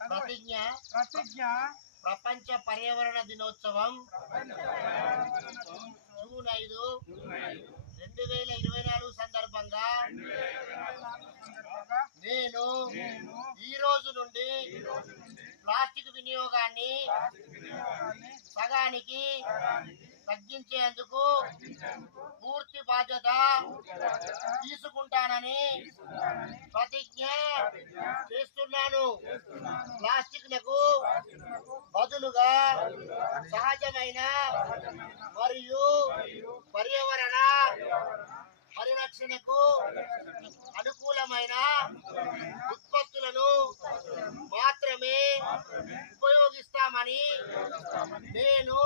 ప్రతిజ్ఞ ప్రపంచ పర్యావరణ దినోత్సవం జూన్ 5, 2024 సందర్భంగా నేను ఈ రోజు నుండి ప్లాస్టిక్ వినియోగాన్ని సగానికి తగ్గించేందుకు పూర్తి బాధ్యత తీసుకుంటానని ప్రతిజ్ఞ చేస్తున్నాను. ప్లాస్టిక్లకు బదులుగా సహజమైన మరియు పర్యావరణ పరిరక్షణకు అనుకూలమైన ఉత్పత్తులను మాత్రమే ఉపయోగిస్తామని నేను